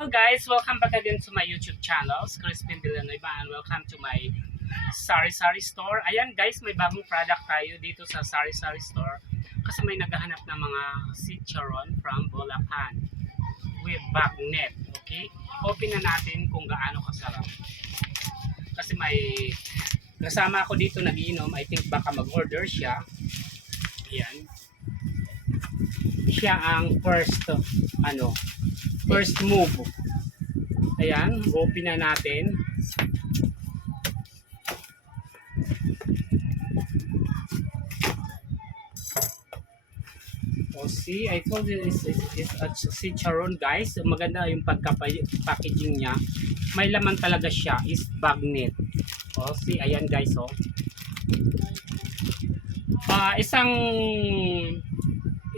Hello guys, welcome back again to my YouTube channel, Crispin Villanueva, and welcome to my Sari-Sari Store. Ayan guys, may bagong product tayo dito sa Sari-Sari Store kasi may naghahanap ng mga chicharon from Bulacan with bagnet. Okay? Open na natin kung gaano kasarap. Kasi may kasama ako dito nagiinom, I think baka mag-order siya. Ayan. Siya ang first move. Ayan, open na natin. Oh, see, I told you it's a chicharon guys. Maganda yung pagka-packaging niya. May laman talaga siya, is bagnet. Oh, see, ayan guys, oh.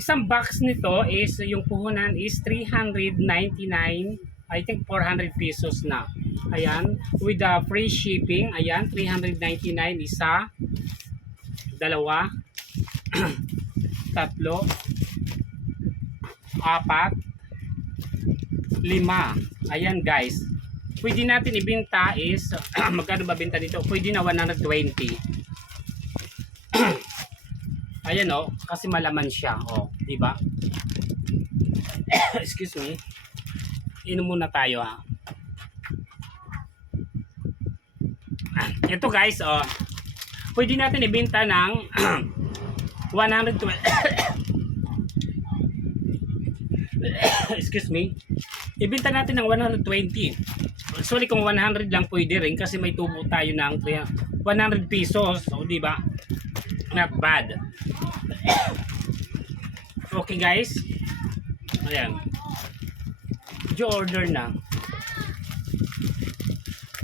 Isang box nito is yung puhunan is 399, I think 400 pesos na. Ayan, with the free shipping. Ayan, 399 isa, dalawa, tatlo, apat, lima. Ayan guys. Pwede natin ibenta is magkano ba benta dito? Pwede na 120. Ayan oh, kasi malaman siya, oh, di ba? Excuse me. Inom muna tayo ha. Ito guys, oh. Pwede natin ibenta ng 120. Excuse me. Ibenta natin ng 120. Sorry kung 100 lang pwede rin kasi may tubo tayo ng 100 pesos, oh, di ba? Not bad. Okay guys. Ayan. Order na.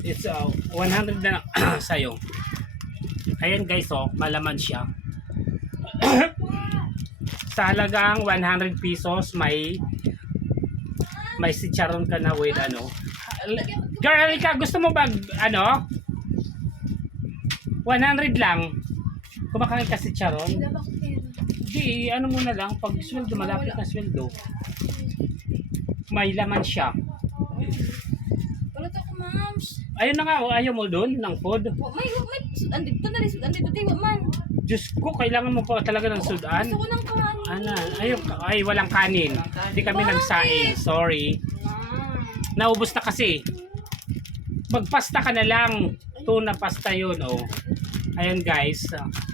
It's 100 na sa'yo. Ayan guys, oh, malaman siya. Sa halagang 100 pesos may chicharon ka na with ano. Girl, ka gusto mo ba 100 lang. Kumakain ka chicharon? Di, ano mo na lang, pag sweldo, malapit na sweldo. May laman siya. Wala ko, mams. Ayun na nga, ayaw mo doon ng food. May, andito na rin, andito tayo, man. Diyos ko, kailangan mo pa talaga ng sudan. Gusto ko ng kanin. Ay, walang kanin. Hindi kami nagsaing, sorry. Naubos na kasi. Magpasta ka na lang. Tuna pasta yun, oh. Ayan guys,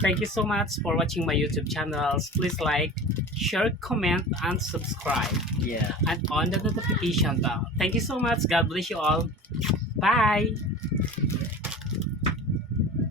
thank you so much for watching my YouTube channels. Please like, share, comment, and subscribe. Yeah. And on the notification bell. Thank you so much. God bless you all. Bye.